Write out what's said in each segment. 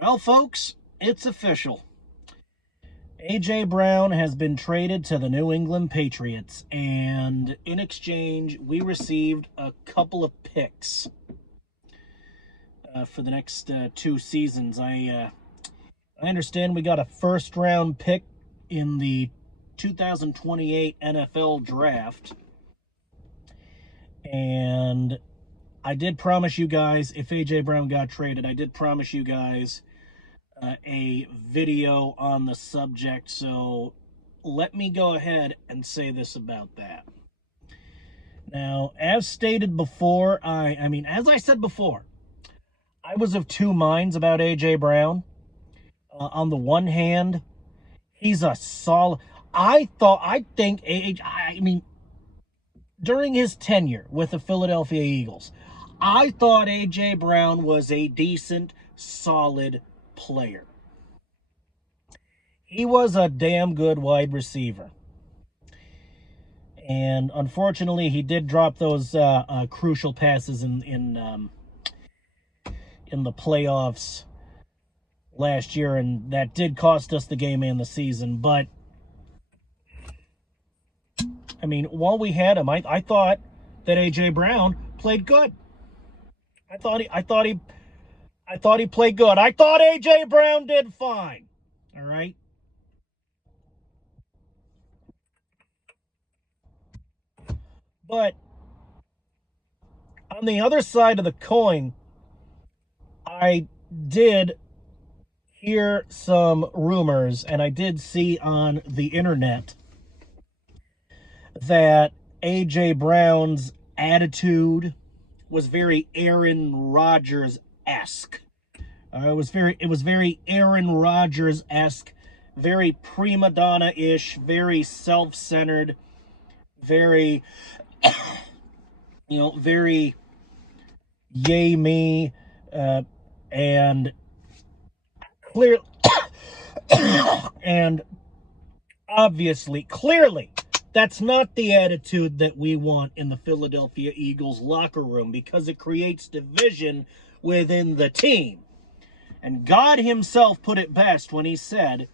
Well, folks, it's official. A.J. Brown has been traded to the New England Patriots, and in exchange, we received a couple of picks for the next 2 seasons. I understand we got a first-round pick in the 2028 NFL Draft, and I did promise you guys, if A.J. Brown got traded, I did promise you guys a video on the subject, so let me go ahead and say this about that. Now, as stated before, as I said before, I was of two minds about A.J. Brown. On the one hand, he's a solid. During his tenure with the Philadelphia Eagles, I thought A.J. Brown was a decent, solid player. He was a damn good wide receiver. And unfortunately, he did drop those crucial passes in the playoffs last year, and that did cost us the game and the season. But I mean, while we had him, I thought that A.J. Brown played good. I thought he played good. I thought A.J. Brown did fine. All right. But on the other side of the coin, I did hear some rumors, and I did see on the internet that A.J. Brown's attitude was very Aaron Rodgers-esque. It was very Aaron Rodgers-esque, very prima donna-ish, very self-centered, very, very yay me, and clear, and obviously, clearly, that's not the attitude that we want in the Philadelphia Eagles locker room, because it creates division within the team. And God himself put it best when he said,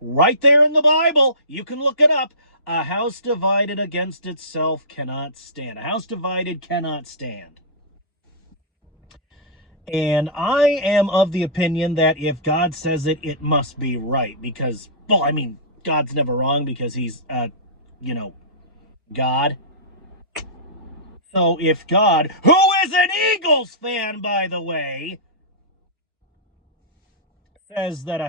right there in the Bible, you can look it up, a house divided against itself cannot stand. A house divided cannot stand. And I am of the opinion that if God says it, it must be right. Because, God's never wrong because he's, God. So if God, who is an Eagles fan, by the way, says that a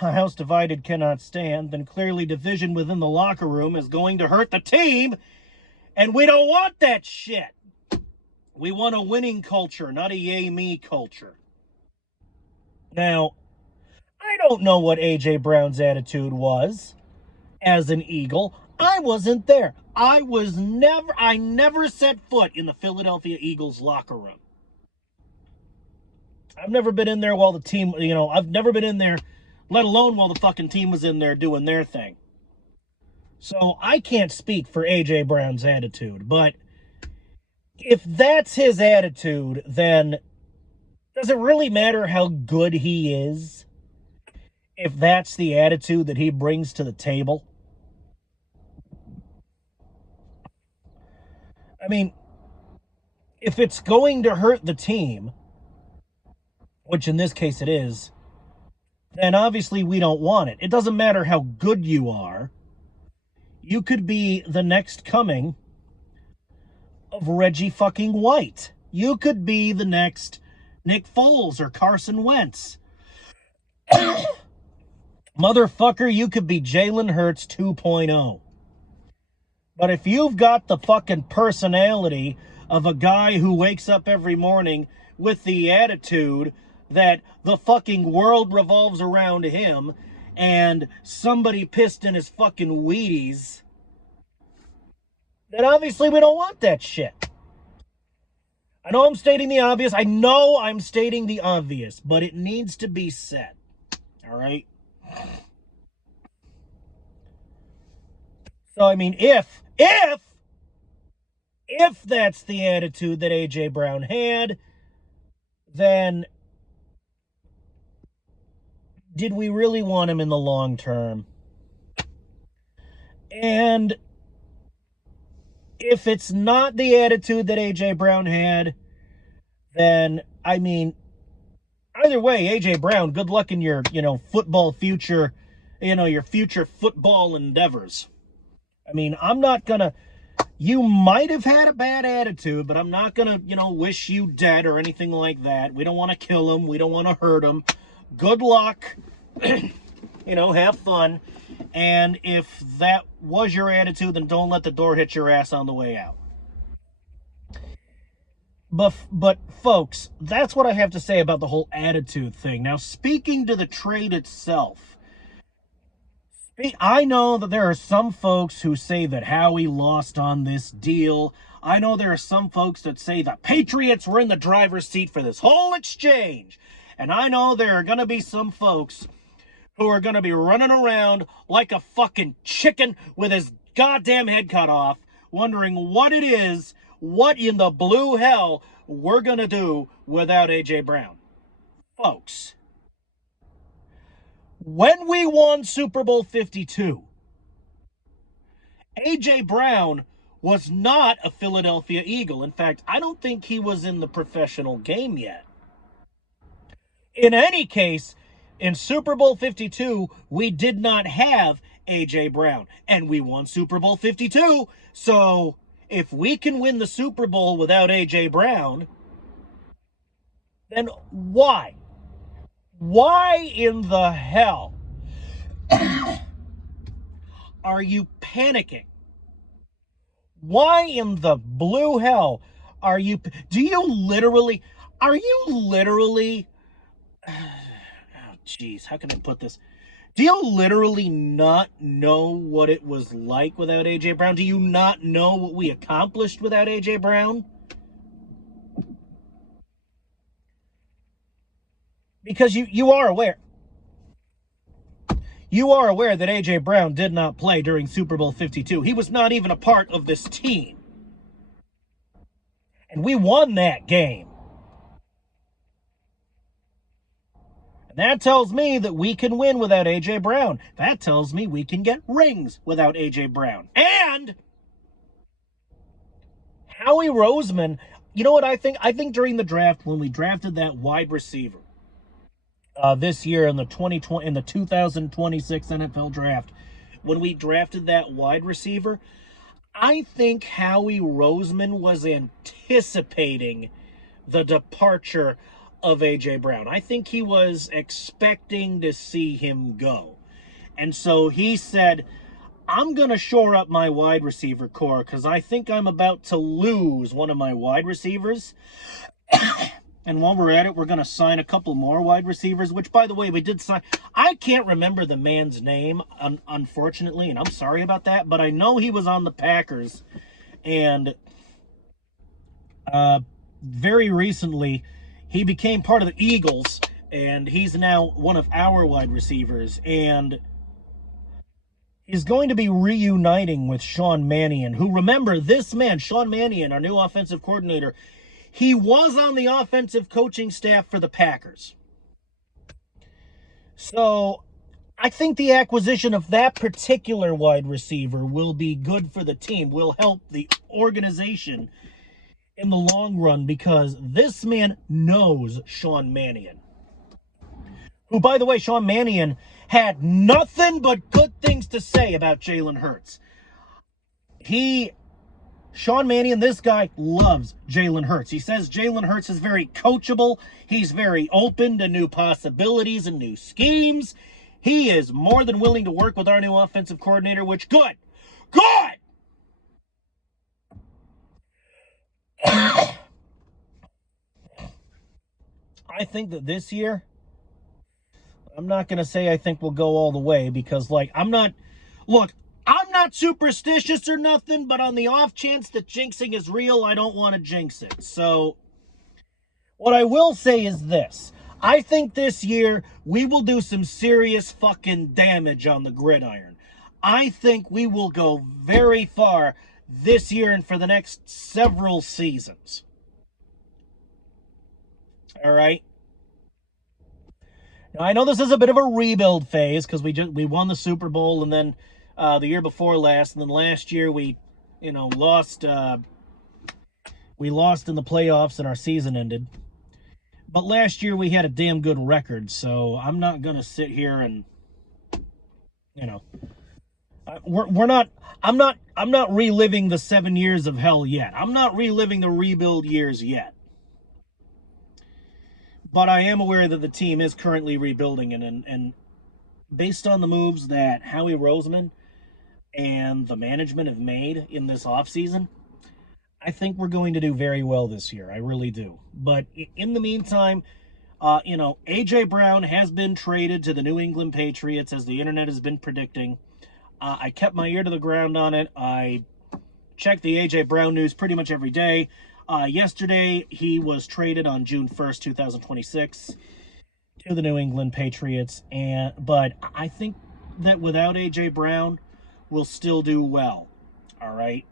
house divided cannot stand, then clearly division within the locker room is going to hurt the team, and we don't want that shit. We want a winning culture, not a yay me culture. Now, I don't know what A.J. Brown's attitude was as an Eagle. I wasn't there. I never set foot in the Philadelphia Eagles locker room. I've never been in there while the team, I've never been in there, let alone while the fucking team was in there doing their thing. So I can't speak for A.J. Brown's attitude, but if that's his attitude, then does it really matter how good he is if that's the attitude that he brings to the table? I mean, if it's going to hurt the team, which in this case it is, then obviously we don't want it. It doesn't matter how good you are. You could be the next coming of Reggie fucking White. You could be the next Nick Foles or Carson Wentz. Motherfucker, you could be Jalen Hurts 2.0. But if you've got the fucking personality of a guy who wakes up every morning with the attitude that the fucking world revolves around him and somebody pissed in his fucking Wheaties, then obviously we don't want that shit. I know I'm stating the obvious. I know I'm stating the obvious, but it needs to be said. All right? So, I mean, if that's the attitude that A.J. Brown had, then did we really want him in the long term? And if it's not the attitude that A.J. Brown had, then, I mean, either way, A.J. Brown, good luck in your, football future, your future football endeavors. I mean, I'm not going to, you might have had a bad attitude, but I'm not going to, wish you dead or anything like that. We don't want to kill him. We don't want to hurt him. Good luck. Have fun. And if that was your attitude, then don't let the door hit your ass on the way out. But folks, that's what I have to say about the whole attitude thing. Now, speaking to the trade itself, I know that there are some folks who say that Howie lost on this deal. I know there are some folks that say the Patriots were in the driver's seat for this whole exchange. And I know there are going to be some folks who are going to be running around like a fucking chicken with his goddamn head cut off, wondering what in the blue hell we're going to do without A.J. Brown. Folks, when we won Super Bowl 52, A.J. Brown was not a Philadelphia Eagle. In fact, I don't think he was in the professional game yet. In any case, in Super Bowl 52, we did not have A.J. Brown, and we won Super Bowl 52. So if we can win the Super Bowl without A.J. Brown, then why? Why in the hell are you panicking? Why in the blue hell are you... Are you literally... Oh, jeez, how can I put this? Do you literally not know what it was like without A.J. Brown? Do you not know what we accomplished without A.J. Brown? Because you are aware. You are aware that A.J. Brown did not play during Super Bowl 52. He was not even a part of this team. And we won that game. And that tells me that we can win without A.J. Brown. That tells me we can get rings without A.J. Brown. And Howie Roseman, you know what I think? I think during the draft, when we drafted that wide receiver, this year in the 2026 NFL draft, when we drafted that wide receiver, I think Howie Roseman was anticipating the departure of A.J. Brown. I think he was expecting to see him go. And so he said, I'm going to shore up my wide receiver core because I think I'm about to lose one of my wide receivers. And while we're at it, we're going to sign a couple more wide receivers, which, by the way, we did sign. I can't remember the man's name, unfortunately, and I'm sorry about that, but I know he was on the Packers. And very recently, he became part of the Eagles, and he's now one of our wide receivers. And he's going to be reuniting with Sean Mannion, who, remember, this man, Sean Mannion, our new offensive coordinator, he was on the offensive coaching staff for the Packers. So I think the acquisition of that particular wide receiver will be good for the team, will help the organization in the long run, because this man knows Sean Mannion. Who, by the way, Sean Mannion had nothing but good things to say about Jalen Hurts. Sean Mannion, this guy loves Jalen Hurts. He says Jalen Hurts is very coachable. He's very open to new possibilities and new schemes. He is more than willing to work with our new offensive coordinator, which, good. I think that this year, I'm not going to say I think we'll go all the way because, I'm not superstitious or nothing, but on the off chance that jinxing is real, I don't want to jinx it. So what I will say is this. I think this year we will do some serious fucking damage on the gridiron. I think we will go very far this year and for the next several seasons. All right? Now, I know this is a bit of a rebuild phase because we won the Super Bowl, and then the year before last, and then last year we lost. We lost in the playoffs and our season ended. But last year we had a damn good record, so I'm not gonna sit here and you know we're not. I'm not reliving the 7 years of hell yet. I'm not reliving the rebuild years yet. But I am aware that the team is currently rebuilding, and based on the moves that Howie Roseman and the management have made in this offseason, I think we're going to do very well this year. I really do. But in the meantime, A.J. Brown has been traded to the New England Patriots, as the internet has been predicting. I kept my ear to the ground on it. I check the A.J. Brown news pretty much every day. Yesterday, he was traded on June 1st, 2026 to the New England Patriots. But I think that without A.J. Brown, we'll still do well. All right?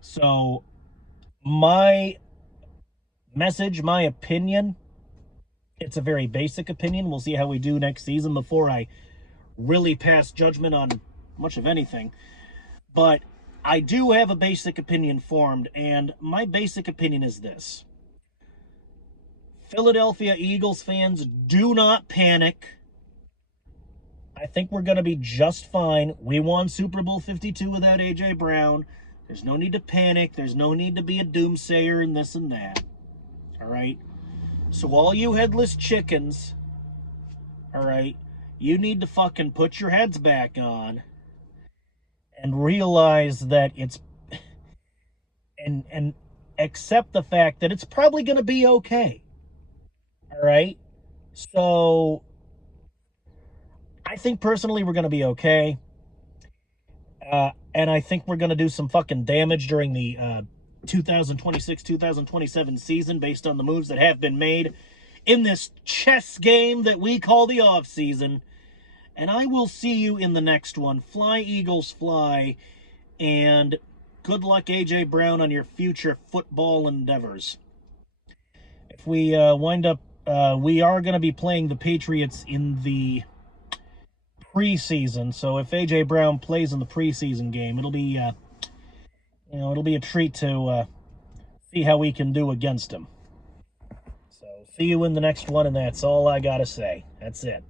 So, my message, my opinion, it's a very basic opinion. We'll see how we do next season before I really pass judgment on much of anything. But I do have a basic opinion formed, and my basic opinion is this. Philadelphia Eagles fans, do not panic. I think we're going to be just fine. We won Super Bowl 52 without A.J. Brown. There's no need to panic. There's no need to be a doomsayer and this and that. All right? So all you headless chickens, all right, you need to fucking put your heads back on and realize that it's and accept the fact that it's probably going to be okay. All right? So I think personally we're going to be okay. And I think we're going to do some fucking damage during the 2026-2027 season based on the moves that have been made in this chess game that we call the offseason. And I will see you in the next one. Fly, Eagles, fly. And good luck, A.J. Brown, on your future football endeavors. If we wind up, we are going to be playing the Patriots in the preseason. So if A.J. Brown plays in the preseason game, it'll be, it'll be a treat to see how we can do against him. So see you in the next one, and that's all I got to say. That's it.